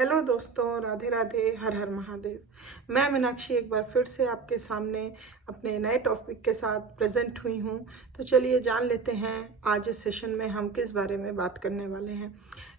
Hello दोस्तों, राधे राधे, हर हर महादेव। मैं मीनाक्षी एक बार फिर से आपके सामने अपने नए टॉपिक के साथ प्रेजेंट हुई हूँ। तो चलिए जान लेते हैं आज इस सेशन में हम किस बारे में बात करने वाले हैं।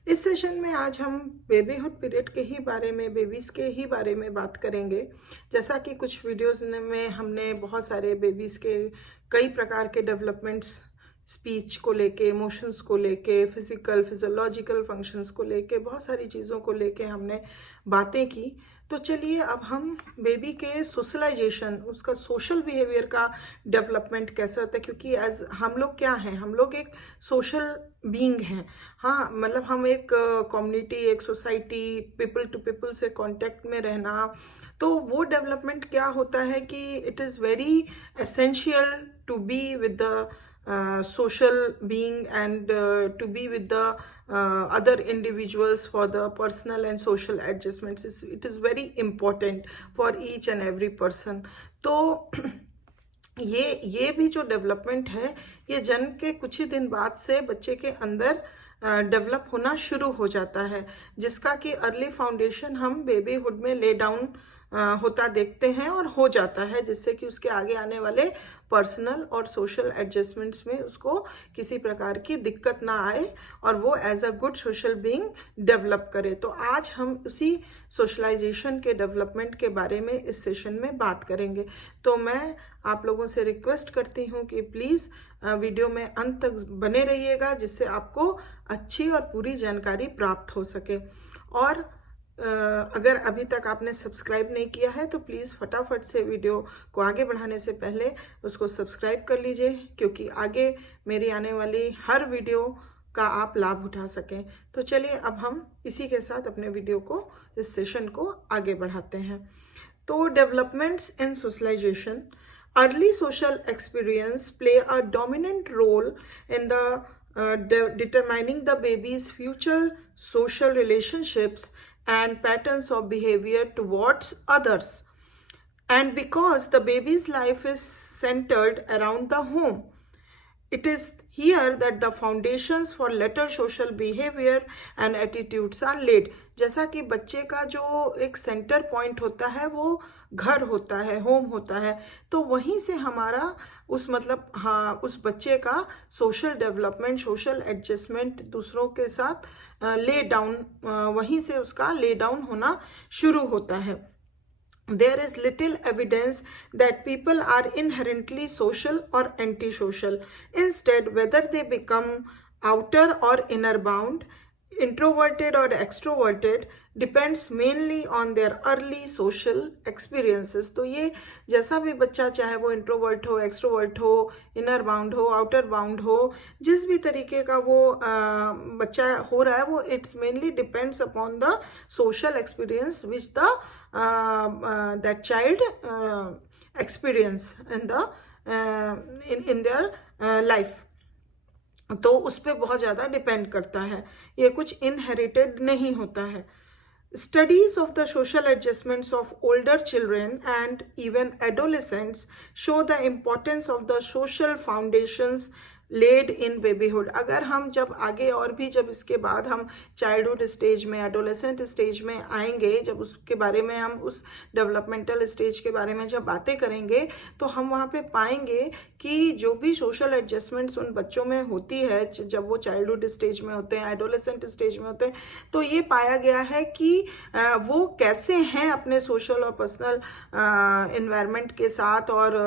इस सेशन में आज हम बेबीहुड पीरियड के ही बारे में, बेबीज़ के ही बारे में बात करेंगे। जैसा कि कुछ वीडियोज़ में हमने बहुत सारे बेबीज़ के कई प्रकार के डेवलपमेंट्स, स्पीच को लेके, इमोशंस को लेके, फिजियोलॉजिकल फंक्शंस को लेके, बहुत सारी चीज़ों को लेके हमने बातें की। तो चलिए अब हम बेबी के सोशलाइजेशन, उसका सोशल बिहेवियर का डेवलपमेंट कैसा होता है, क्योंकि एज हम लोग क्या हैं, हम लोग एक सोशल बीइंग हैं। हाँ, मतलब हम एक कम्युनिटी, एक सोसाइटी, पीपल टू पीपल से कांटेक्ट में रहना। तो वो डेवलपमेंट क्या होता है कि it is very essential to be with the social being and to be with the other individuals for the personal and social adjustments. It is very important for each and every person. तो ये भी जो development है, ये जन्म के कुछ ही दिन बाद से बच्चे के अंदर डेवलप होना शुरू हो जाता है, जिसका कि अर्ली फाउंडेशन हम बेबीहुड में ले डाउन होता देखते हैं और हो जाता है, जिससे कि उसके आगे आने वाले पर्सनल और सोशल एडजस्टमेंट्स में उसको किसी प्रकार की दिक्कत ना आए और वो as a good social being develop करे। तो आज हम उसी सोशलाइजेशन के डेवलपमेंट के बारे में इस सेशन में बात करेंगे। तो मैं आप लोगों से रिक्वेस्ट करती हूँ कि प्लीज़ वीडियो में अंत तक बने रहिएगा, जिससे आपको अच्छी और पूरी जानकारी प्राप्त हो सके। और अगर अभी तक आपने सब्सक्राइब नहीं किया है तो प्लीज़ फटाफट से वीडियो को आगे बढ़ाने से पहले उसको सब्सक्राइब कर लीजिए, क्योंकि आगे मेरी आने वाली हर वीडियो का आप लाभ उठा सकें। तो चलिए अब हम इसी के साथ अपने वीडियो को, इस सेशन को आगे बढ़ाते हैं। तो developments in socialisation, early social experience play a dominant role in the determining the baby's future social relationships and patterns of behavior towards others. And because the baby's life is centered around the home, it is here that the foundations for later social behavior and attitudes are laid. जैसा कि बच्चे का जो एक centre point होता है वो घर होता है, होम होता है, तो वहीं से हमारा उस उस बच्चे का सोशल डेवलपमेंट, सोशल एडजस्टमेंट, दूसरों के साथ ले डाउन, वहीं से उसका ले डाउन होना शुरू होता है। There is little evidence that people are inherently social or antisocial. Instead, whether they become outer or inner bound, introverted or extroverted, depends mainly on their early social experiences. तो ये जैसा भी बच्चा, चाहे वो इंट्रोवर्ट हो, एक्सट्रोवर्ट हो, inner bound हो, आउटर बाउंड हो, जिस भी तरीके का वो बच्चा हो रहा है, वो it's mainly depends upon the social experience which the that child experience in the in their life. तो उस पर बहुत ज़्यादा डिपेंड करता है, ये कुछ इनहेरिटेड नहीं होता है। Studies of the social adjustments of older children and even adolescents show the importance of the social foundations laid in babyhood. अगर हम जब आगे और भी, जब इसके बाद हम चाइल्डहुड स्टेज में, एडोलेसेंट स्टेज में आएंगे, जब उसके बारे में हम उस डेवलपमेंटल स्टेज के बारे में जब बातें करेंगे, तो हम वहाँ पे पाएंगे कि जो भी सोशल एडजस्टमेंट्स उन बच्चों में होती है जब वो चाइल्डहुड स्टेज में होते हैं, एडोलेसेंट स्टेज में होते हैं, तो ये पाया गया है कि वो कैसे हैं अपने सोशल और पर्सनल इन्वायरमेंट के साथ और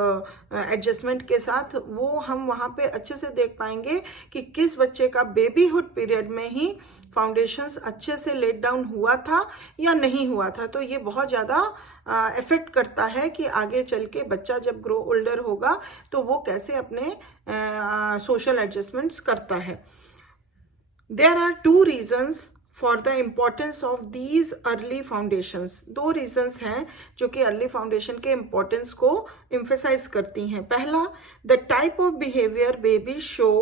एडजस्टमेंट के साथ। वो हम वहाँ पे अच्छे से देख पाएंगे कि किस बच्चे का बेबीहुड पीरियड में ही फाउंडेशंस अच्छे से लेट डाउन हुआ था या नहीं हुआ था। तो ये बहुत ज़्यादा इफेक्ट करता है कि आगे चल के बच्चा जब ग्रो ओल्डर होगा तो वो कैसे अपने सोशल एडजस्टमेंट्स करता है। There are 2 reasons for the importance of these early foundations. 2 reasons हैं जो कि अर्ली फाउंडेशन के इम्पोर्टेंस को एम्फेसाइज करती हैं। पहला, the type of behaviour baby show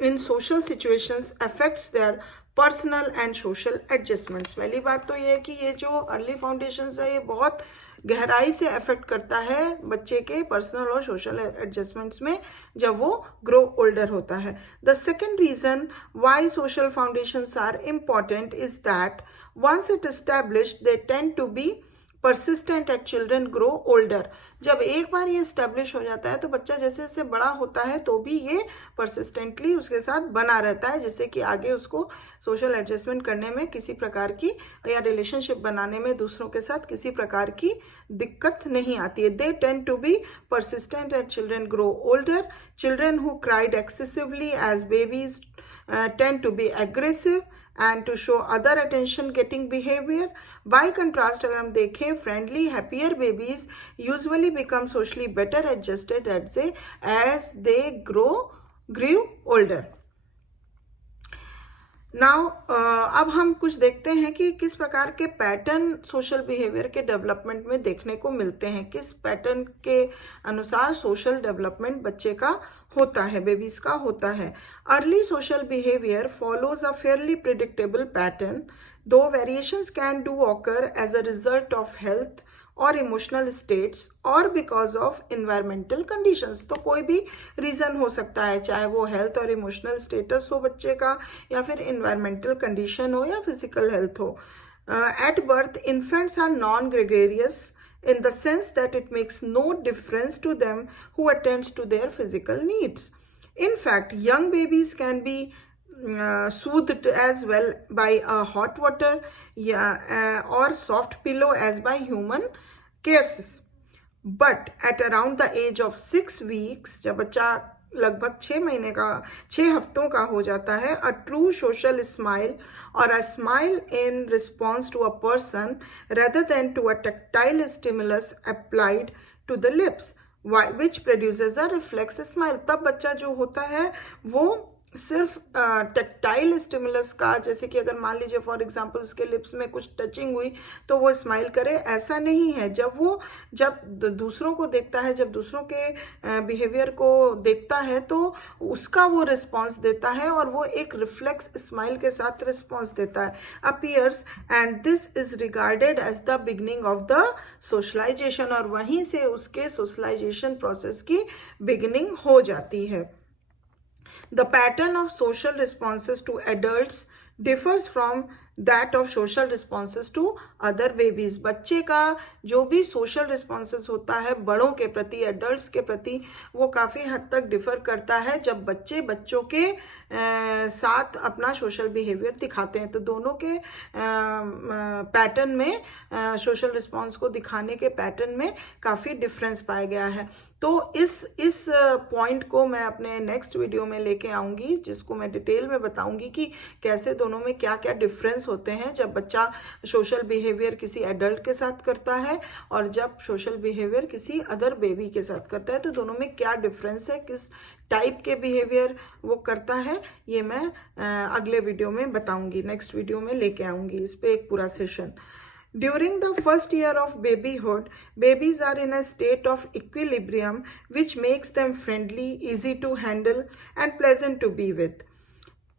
in social situations affects their personal and social adjustments. पहली बात तो ये है कि ये जो अर्ली फाउंडेशंस है ये बहुत गहराई से अफेक्ट करता है बच्चे के पर्सनल और सोशल एडजस्टमेंट्स में जब वो ग्रो ओल्डर होता है। The second reason why social foundations are important is that once it established they tend to be persistent at children grow older। जब एक बार ये स्टैब्लिश हो जाता है तो बच्चा जैसे जैसे बड़ा होता है तो भी ये परसिस्टेंटली उसके साथ बना रहता है, जिससे कि आगे उसको सोशल एडजस्टमेंट करने में किसी प्रकार की या रिलेशनशिप बनाने में दूसरों के साथ किसी प्रकार की दिक्कत नहीं आती है। They tend to be persistent at children grow older। Children who cried excessively as babies tend to be aggressive and to show other attention getting behavior। by contrast अगर हम देखें friendly happier babies usually become socially better adjusted as they grew older। Now अब हम कुछ देखते हैं कि किस प्रकार के पैटर्न सोशल बिहेवियर के डेवलपमेंट में देखने को मिलते हैं, किस पैटर्न के अनुसार सोशल डेवलपमेंट बच्चे का होता है, बेबीज का होता है। Early social behaviour follows a fairly predictable pattern दो variations can do occur as a result of health और इमोशनल स्टेट्स और बिकॉज ऑफ इन्वायरमेंटल कंडीशंस। तो कोई भी रीजन हो सकता है, चाहे वो हेल्थ और इमोशनल स्टेटस हो बच्चे का या फिर इन्वायरमेंटल कंडीशन हो या फिजिकल हेल्थ हो। At birth infants are non gregarious in the sense that it makes no difference to them who attends to their physical needs। In fact, young babies can be soothed as well by hot water or soft pillow as by human cares। But at around the age of 6 weeks, जब बच्चा लगभग 6 हफ्तों का हो जाता है, a true social smile और a smile in response to a person rather than to a tactile stimulus applied to the lips which produces a reflex smile. तब बच्चा जो होता है वो सिर्फ टेक्टाइल स्टिमुलस का, जैसे कि अगर मान लीजिए फॉर एग्जांपल उसके लिप्स में कुछ टचिंग हुई तो वो स्माइल करे, ऐसा नहीं है। जब दूसरों को देखता है, जब दूसरों के बिहेवियर को देखता है तो उसका वो रिस्पॉन्स देता है और वो एक रिफ्लेक्स स्माइल के साथ रिस्पॉन्स देता है, appears, and this is regarded as the beginning of the socialisation. और वहीं से उसके सोशलाइजेशन प्रोसेस की बिगिनिंग हो जाती है। The pattern of social responses to adults differs from that of social responses to other babies। बच्चे का जो भी social responses होता है बड़ों के प्रति, adults के प्रति, वो काफ़ी हद तक डिफर करता है जब बच्चे बच्चों के साथ अपना सोशल बिहेवियर दिखाते हैं। तो दोनों के पैटर्न में, सोशल रिस्पॉन्स को दिखाने के पैटर्न में काफ़ी डिफरेंस पाया गया है। तो इस पॉइंट को मैं अपने नेक्स्ट वीडियो में लेके आऊँगी, जिसको मैं डिटेल में बताऊँगी कि कैसे दोनों में क्या क्या डिफरेंस होते हैं जब बच्चा सोशल बिहेवियर किसी एडल्ट के साथ करता है और जब सोशल बिहेवियर किसी अदर बेबी के साथ करता है। तो दोनों में क्या डिफरेंस है, किस टाइप के बिहेवियर वो करता है, ये मैं अगले वीडियो में बताऊंगी, नेक्स्ट वीडियो में लेके आऊंगी इस पे एक पूरा session. During the first year of babyhood, babies are in a state of equilibrium which makes them friendly, easy to handle and pleasant to be with।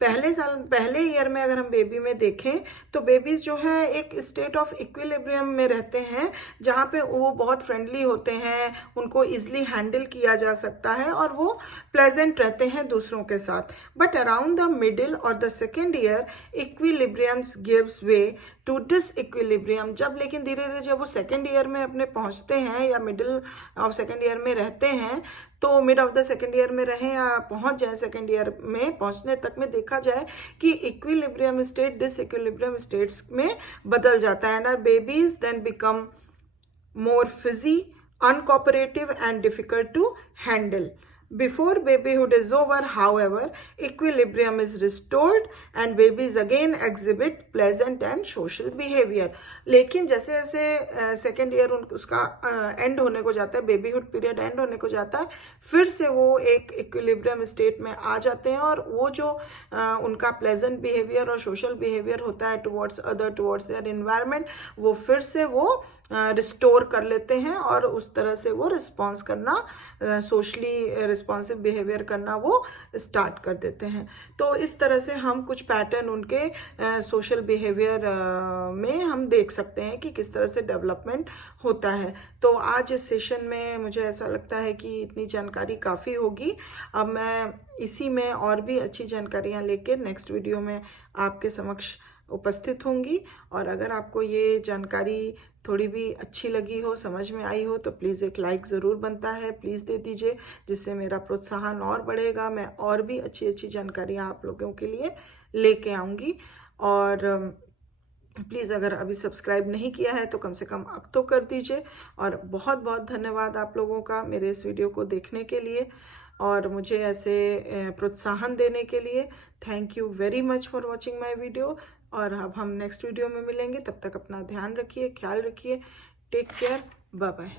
पहले ईयर में अगर हम बेबी में देखें तो बेबीज जो है एक स्टेट ऑफ इक्विलिब्रियम में रहते हैं, जहाँ पे वो बहुत फ्रेंडली होते हैं, उनको इजीली हैंडल किया जा सकता है और वो प्लेजेंट रहते हैं दूसरों के साथ। बट अराउंड द मिडिल और the second year equilibriums gives way to disequilibrium. लेकिन धीरे धीरे जब वो सेकेंड ईयर में अपने पहुंचते हैं या मिडिल ऑफ सेकेंड ईयर में रहते हैं, तो mid of the second year में रहें या पहुंच जाए सेकेंड ईयर में पहुंचने तक में देखा जाए कि इक्विलिब्रियम स्टेट डिसइक्विलिब्रियम स्टेट्स में बदल जाता है ना। Babies then become more fussy, uncooperative and difficult to handle. Before babyhood is over, however, equilibrium is restored and babies again exhibit pleasant and social behavior। लेकिन जैसे जैसे सेकेंड ईयर उसका and होने को जाता है, बेबीहुड पीरियड एंड होने को जाता है, फिर से वो एक इक्विलिब्रियम स्टेट में आ जाते हैं और वो जो उनका प्लेजेंट बिहेवियर और सोशल बिहेवियर होता है towards other, towards their environment, वो फिर से वो रिस्टोर कर लेते हैं और उस तरह से वो रिस्पॉन्स करना, सोशली रिस्पॉन्सिव बिहेवियर करना वो स्टार्ट कर देते हैं। तो इस तरह से हम कुछ पैटर्न उनके सोशल बिहेवियर में हम देख सकते हैं कि किस तरह से डेवलपमेंट होता है। तो आज इस सेशन में मुझे ऐसा लगता है कि इतनी जानकारी काफ़ी होगी। अब मैं इसी में और भी अच्छी जानकारियाँ लेके नेक्स्ट वीडियो में आपके समक्ष उपस्थित होंगी। और अगर आपको ये जानकारी थोड़ी भी अच्छी लगी हो, समझ में आई हो, तो प्लीज़ एक लाइक ज़रूर बनता है, प्लीज़ दे दीजिए, जिससे मेरा प्रोत्साहन और बढ़ेगा। मैं और भी अच्छी अच्छी जानकारियाँ आप लोगों के लिए लेके आऊँगी। और प्लीज़ अगर अभी सब्सक्राइब नहीं किया है तो कम से कम अब तो कर दीजिए। और बहुत बहुत धन्यवाद आप लोगों का मेरे इस वीडियो को देखने के लिए और मुझे ऐसे प्रोत्साहन देने के लिए। Thank you very much for watching my video. और अब हम नेक्स्ट वीडियो में मिलेंगे। तब तक अपना ध्यान रखिए, ख्याल रखिए। Take care, bye bye.